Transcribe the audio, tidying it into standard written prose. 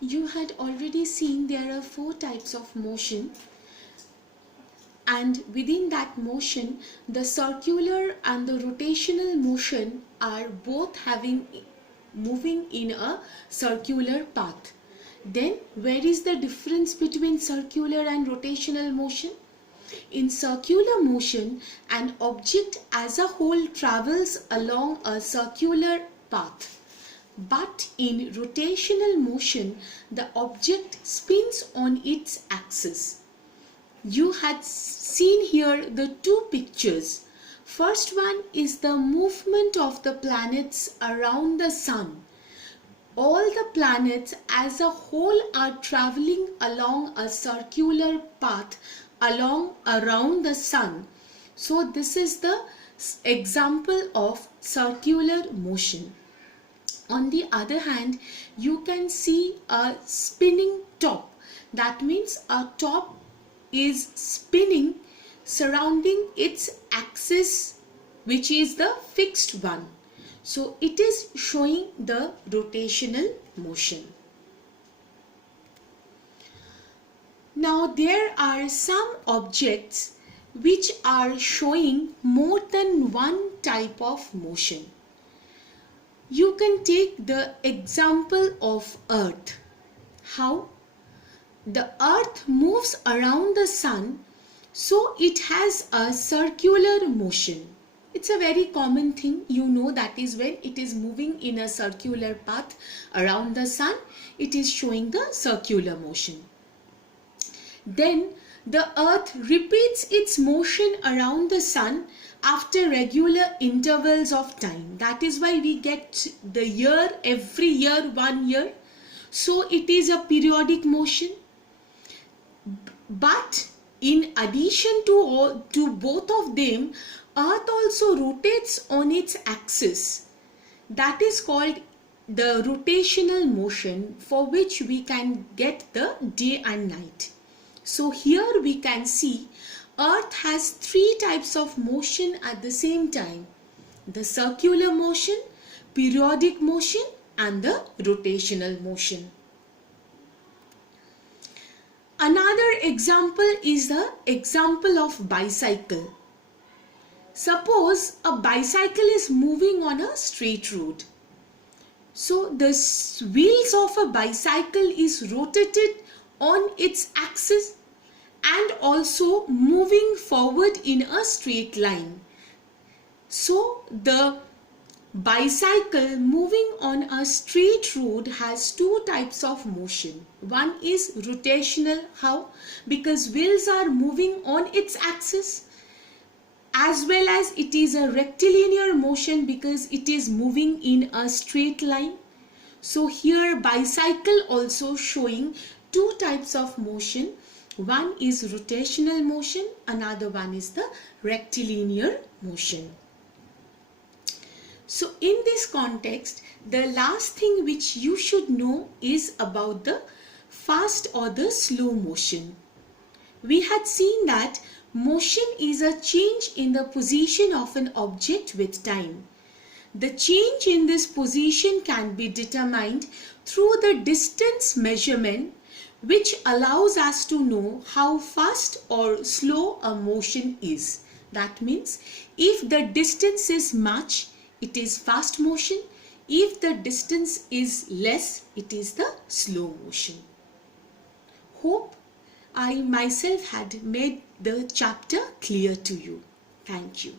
You had already seen there are 4 types of motion, and within that motion the circular and the rotational motion are both moving in a circular path. Then where is the difference between circular and rotational motion? In circular motion, an object as a whole travels along a circular path. But in rotational motion, the object spins on its axis. You had seen here the 2 pictures. First one is the movement of the planets around the sun. All the planets as a whole are traveling along a circular path around the sun. So this is the example of circular motion. On the other hand, you can see a spinning top. That means a top is spinning surrounding its axis, which is the fixed one. So it is showing the rotational motion. Now there are some objects which are showing more than one type of motion. You can take the example of Earth. How? The Earth moves around the sun, so it has a circular motion. It's a very common thing, you know, that is when it is moving in a circular path around the sun, it is showing the circular motion. Then the Earth repeats its motion around the sun after regular intervals of time. That is why we get the year, every year 1 year. So it is a periodic motion. But in addition to both of them, Earth also rotates on its axis. That is called the rotational motion, for which we can get the day and night. So here we can see Earth has 3 types of motion at the same time: the circular motion, periodic motion, and the rotational motion. Another example is the example of bicycle. Suppose a bicycle is moving on a straight road. So the wheels of a bicycle is rotated on its axis and also moving forward in a straight line. So the bicycle moving on a straight road has 2 types of motion. One is rotational. How? Because wheels are moving on its axis, as well as it is a rectilinear motion because it is moving in a straight line. So here bicycle also showing 2 types of motion. One is rotational motion, another one is the rectilinear motion. So in this context, the last thing which you should know is about the fast or the slow motion. We had seen that motion is a change in the position of an object with time. The change in this position can be determined through the distance measurement, which allows us to know how fast or slow a motion is. That means if the distance is much, it is fast motion. If the distance is less, it is the slow motion. Hope I myself had made the chapter clear to you. Thank you.